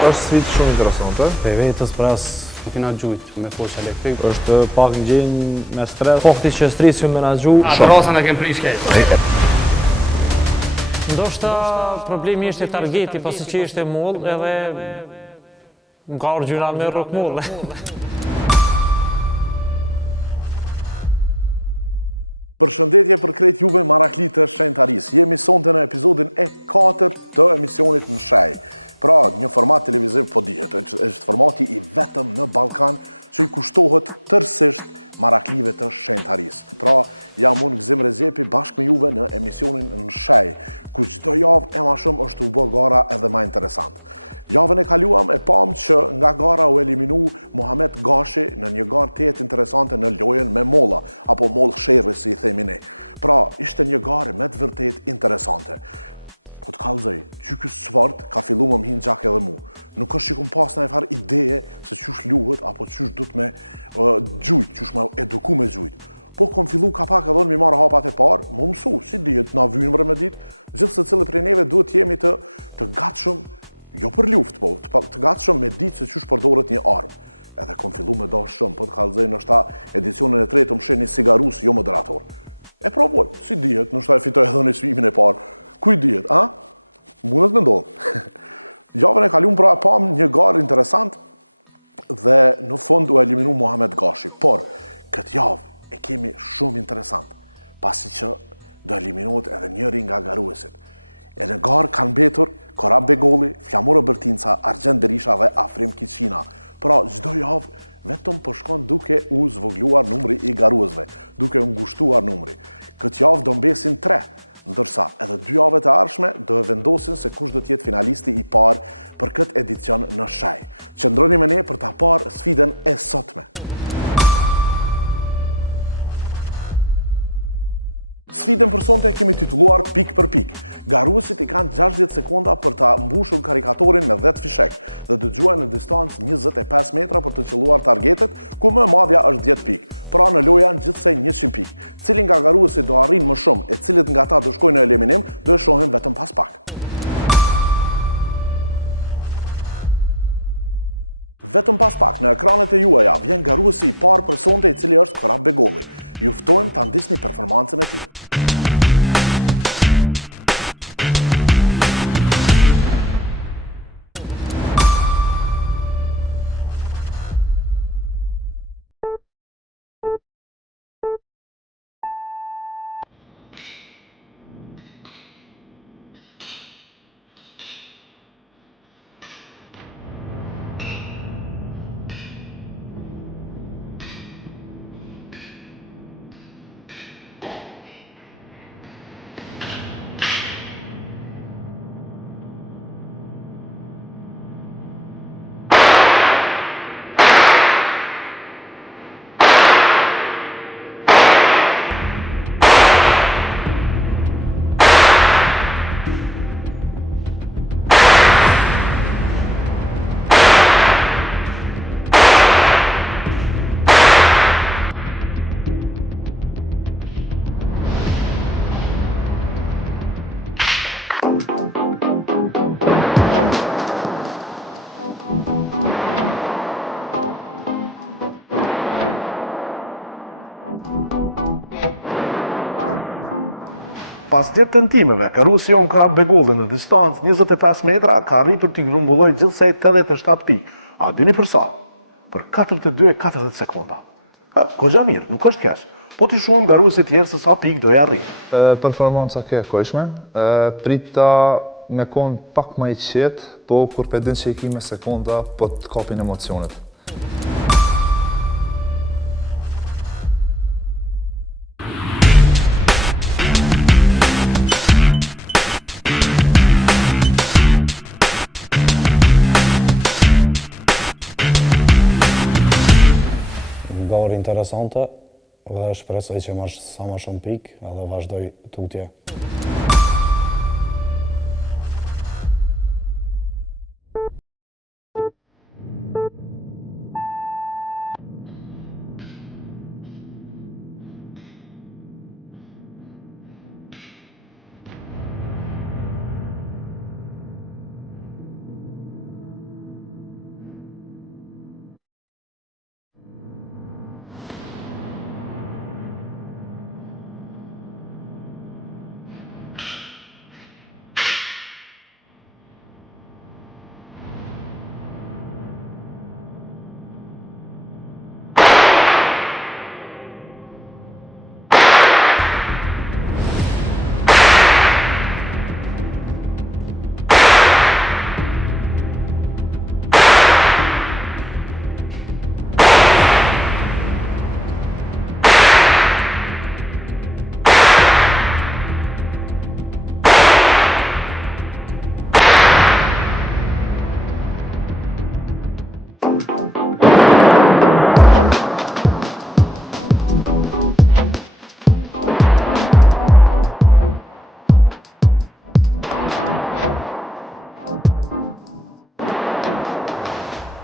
Është sfidë shumë interesante. Pe vetës pras nuk kena gjujt me fosh elektrik. Është pak në gjenjë me stres. Fakti që stresi me na gjuj. Atë rrosën e kem prish keq. Ndoshta problemi ishte targeti pasi që ishte moll edhe nga orgjyra me rrok moll. Përshëndetje për krejt juve Marakli të Shenjtaris. Jemi sonte në episodin e 4 të emisionit Në Shej. Pra, një format televiziv po dihet, është formati I vetëm në Ballkan që I kushtohet tërësisht Maraklive të Shenjtaris. Pra, jam unë Gzim Rezjepi bashkë me juve në emisionin Në Shej, ku çdo javë e ma shumë është u bë gara edhe ma interesant. Javën e kaluam e pam që nga gara u eliminu Muhamet Gashi në një garë tetë interesante në lojën me molla, apo mollë sherrri si I themi ne. Pra, ishte një garë me të vërtet interesante. Po të kallëzoj, që ky sfort ka fillu më hinë gjak edhe mu. Nuk është që kum pas në e farë ideje se qysh luhet, apo qysh du të me gjujt, qysh me eduku me gjujt. Po kom fillu ka pak edhe në mi marrë hapat e parë, më mësu, si dihet, na vynë mërë me ditë, gjithë se cilë prej neve duhet jemi të gatshëm, jo për luft, po, të gatshëm me ditë se qysh përdoret një armë. Edhe kom fillu me dash shumë, po të kallëzoj nështë edicionin e tretë më shenë një sigarus, jo moderator. E provoj, si dihet, nështë e fitoj edhe në çmimin e parë. Kuj dihet, a? Mundet me ndodhë. Javën e kaluam pra pam një garë interesant dhe në fund u eliminu Muhamet Gashi. Por, këtë javë e kemi shumë interesant, pasi që do eliminohet edhe njëri nga garuesit. E në garë kanë betur Korab Begolli, Flamur Bertinca, Argjend Berisha dhe Afrim Kiçina. Pra, çdo javë vetëm po shkon duke u zvogluar numri I garuesve, duke u ngushtuar numri. Këtë javë do mbesin 3, ndërsa edhe 2 javët e ardhshme do e vendosin se kush do të jetë finalisti I parë për këtë edicion Në Shej. Qëndroni me ne për ta parë sfidën e sotme. Sfidën për sonte kemi titulluar pik për pik. Garuesit I kanë 60 sekonda për ta mbushur karikatorin me 10 fishek dhe dëgjuajnë në distancë 25 metra për të qelluar targetet, ku më e madhja është 10 pik. Pra në lojë janë gjithsej 100 pik. Cili nga garuesit do arrijnë më shumë e cilët nga ata do shkojnë në eliminim, do e shohim vetëm pas pak. Vetëm pas pak në ekranet e juaja vjen garuesi I parë për sonte I cili është Korab Begolli. Ju ftojmë ta ndisni performancën e tij. Pas 10 tentimeve, garuesi jon Korab Begolli në distancë 25 metra ka arritur t'i grumbulloj gjithsej 87 pikë. A dini për sa? Për 42-40 sekonda. Kogja mirë, nuk është keq. Po t'i shohim garuesit tjerë se sa pikë do I arrijnë. Performanca ke kojshme. Prita me kon pak më I qetë, po kur pedin që I ki me sekonda, po të kapin emocionet. Garë interesante dhe shpresoj që marrë sa më shumë pikë edhe vazhdoj tutje.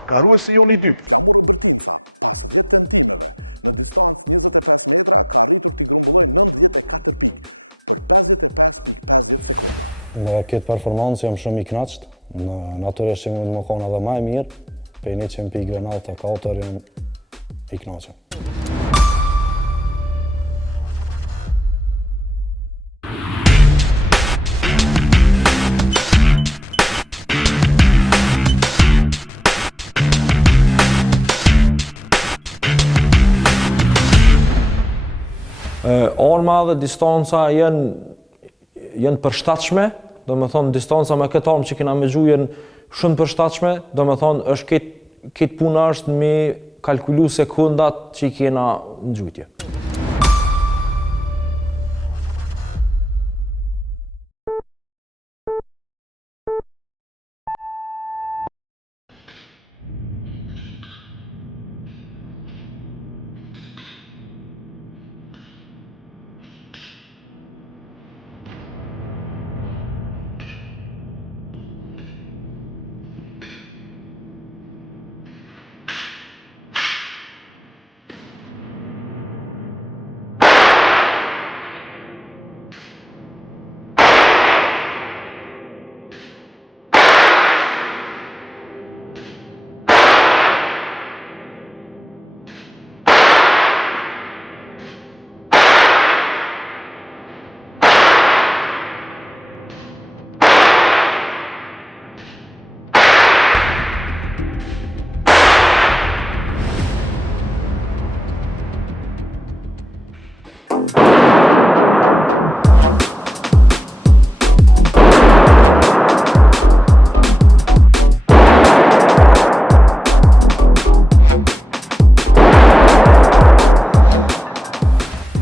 Garuesi joni i dytë, Flamur Bërtinca, pas 10 tentimeve, në distancë 25 metra, ka arritur t'i grumbulloj 94 pikë, për 55.50 sekonda. Në këtë performancë jam shumë i kënaqur. Natyrisht që mund të më konë edhe më e mirë, për 100 pikëve në alta 4 jam i kënaqur. Arma dhe distanca janë përshtatshme, do me thonë distanca me këtë armë që kena me gjuhë janë shumë përshtatshme, do me thonë është këtë puna është me kalkulu sekundat që i kena në gjujtje.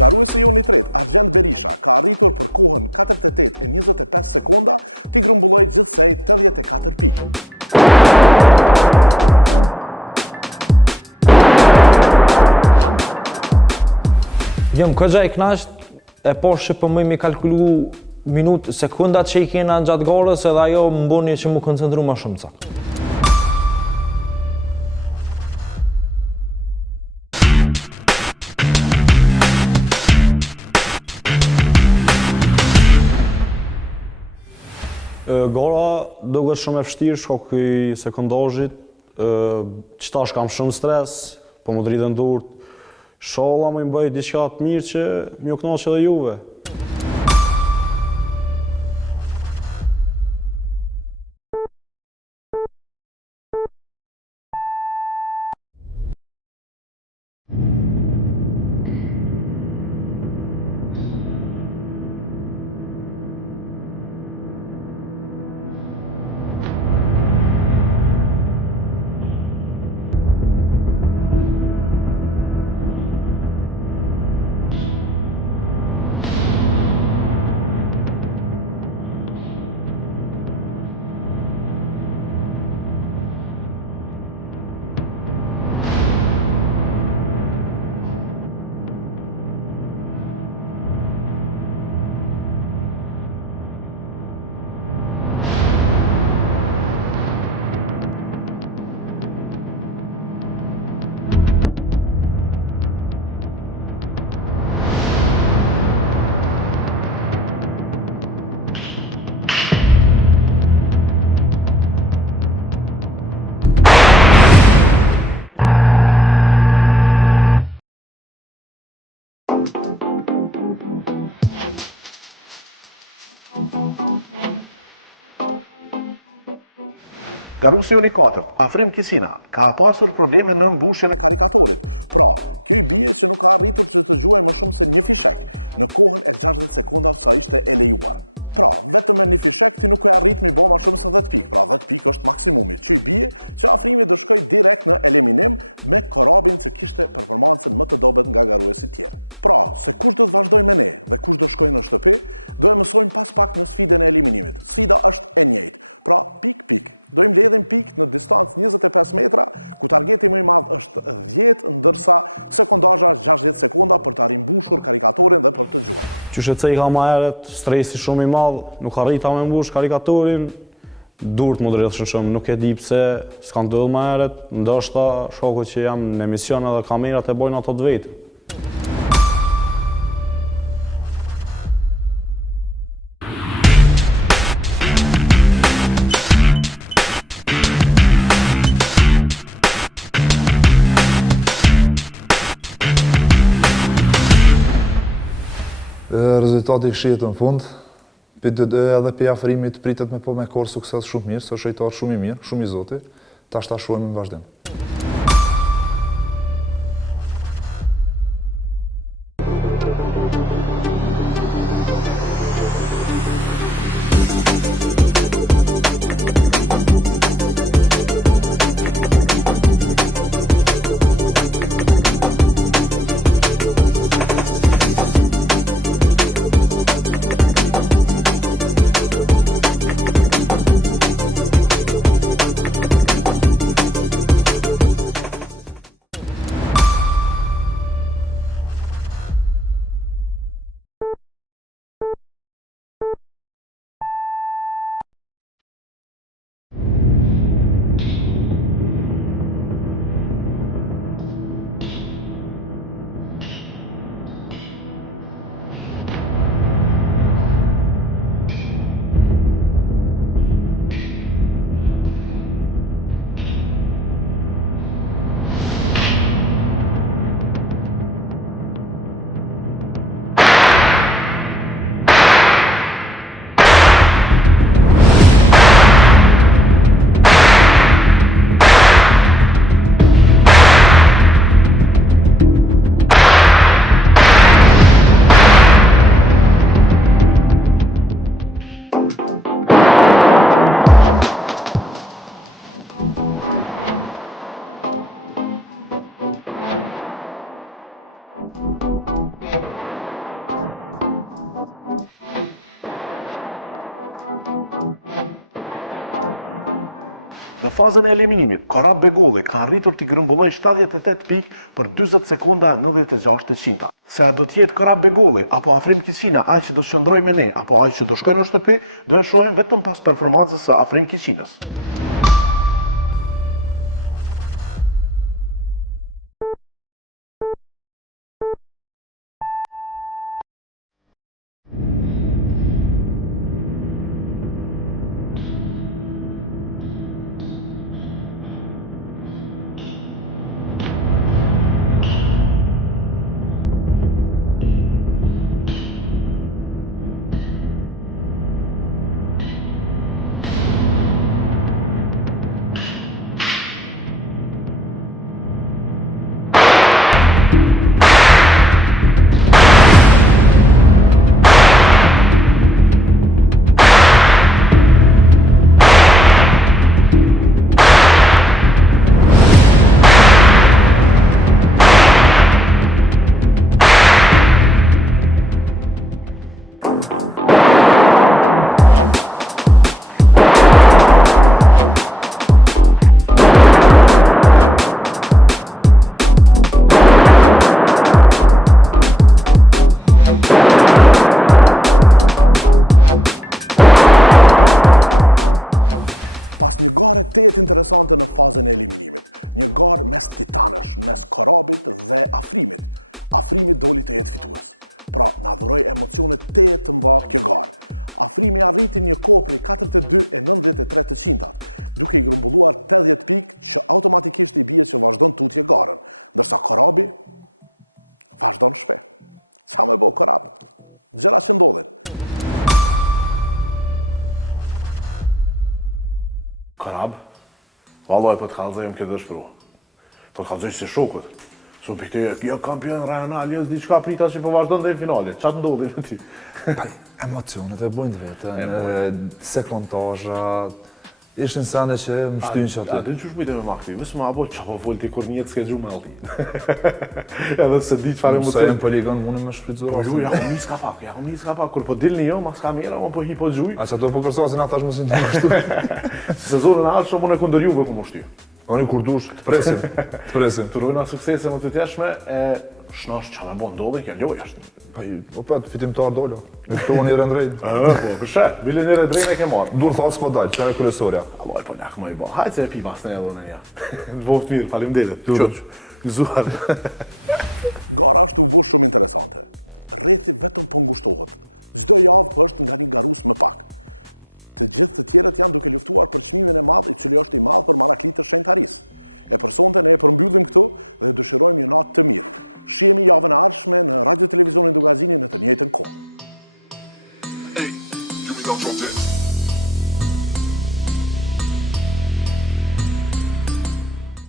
Garuesi joni i tretë, Argjend Berisha, ka arritur për kohën 48 e 25 sekonda t'i grumbulloj gjithsej 84 pikë. Jam këgja i knasht, e poshtë që për mëjmë i kalkulu minutë, sekundat që i kena në gjatë garës edhe ajo më boni që mu koncentru ma shumë cak. Gara duket shumë e vështirë, shkak i sekondazhit, qëtash kam shumë stres, po më dritën durt. Inshallah më bëj diçka të mirë që m'ju kënaqë edhe juve. Garuesi joni i katërt, Afrim Kisina, ka pasur probleme në mbushjen e karikatorit. Pra, kjo i bie që nuk ka arritur që të gjuaj më shumë se një fishek në kohën e 60 sekondave sa ishte e lejuar. Pra, vetëm me një fishek ti nuk e arrit mi bo ma shumë se 10 pikë, pra 10 pikë është maksimumi, që i bie që Afrimi do shkoj direkt në eliminim me Korabin që kishte performancën më të dobët nga garuesi tjerë. Pra, se kush do të vazhdoj me ne dhe kush do shkoj në shtëpi, do e mësojmë pas pak në sfidën e eliminimit. Sfida është e njëjtë, pra pik. Do i mbledhim pikë në distancë 25 metra, ku targeti më i madh është 10, ndërsa sekondazha 60 sekonda për të rimbushur karikatorin dhe për të gjuajtur. Qysh e cej ka ma heret, stresi shumë i madh, nuk arrita me mbush karikatorin, Durt më drejtë shumë, nuk e di pse s'kan ndodhur më herët, ndoshta shoku që jam në emision edhe kamerat e bojnë ato të vetë. Rezultati i shihet në fund. Edhe për afrimit pritet me po me korë sukses shumë mirë, se shejtar shumë i mirë, shumë i zoti, tash ta shohim në vazhdim. Në fazën e eliminimit, Karab Begolli ka arritur t'i grumbulloj 78 pikë për 40 sekonda 96%. Se a do t'jetë Karab Begolli apo Afrim Kiçina ai që do të qëndroj me ne apo ai që do shkojë në shtëpi, do e shohim vetëm pas performancës së Afrim Kiçinës. Pas një gare tetë interesante në fazën e eliminimit, një garë mes titanësh, mes Karabit dhe Afrimit. Afrimi doli të jetë fitues. Pra, na dhuroi emocione tetë të mëdha kjo garë. Afrimi arriti një kohë prej 42,93%, duke i grumbulluar 80 pikë që automatikisht i bie që vazhdon tutje garën, ndërsa Karabi vazhdon shpe. Qa me bo Karab? Gjëra që ndodhin. Karab, valloj po të kallëzojmë këtë dëshpëru. Po të kallëzoj si shokët. Su për këtë, jo kampion rajonal, jo diçka prita që po vazhdon dhe në finale. Qa të ndodhin në ty? Emocionet e bojnë të vetën, sekondazha, ishin sende që më shtynë që aty. A, dhe në që shpujte me makti, mësë ma abo, qa po folë ti kur njëtë s'ke gju me alti. Edhe se di qëfar emocion. Mësë e në poligon, mune me shpritzu Po ju, ja hum nis ka pak, kur po dilni jo, mas ka mira, ma po hi po gjuj. A që ato po kërsosin ata është mësin të më shtu. Sezonën atë shumë unë e kundër juve ku më shty. Oni kur dush, të presim, të presim. Të rojna suksese më të tjeshme, e shnash që me bo ndodhe, kjo loj është. Po pet, fitimtar dolo. Në këto një rëndrejt. Po, këshe, bile një redrejnë e ke marrë. Dur thasë po dajtë, që e kërësorja. Aloj, po njak më i bo. Hajtë se e pi pas në edhe në një. Në voftë mirë, faleminderit. Qëq, gëzuar. Gara është u bosh shumë interesante. Rrethi vetëm po ngushtohet. Çdo javë po është nga një garus më pak. Të gjithë të tjerët janë duke luftuar për çmimin e madh, i cili është i madh për Maraklit të Shenjtarisë. E për sonte ne e përmbyllim këtu dhe dëshirojmë një natë të mirë. Shihemi javën e ardhshme në Radio Televizionin Dugazini në të njëjtën kohë.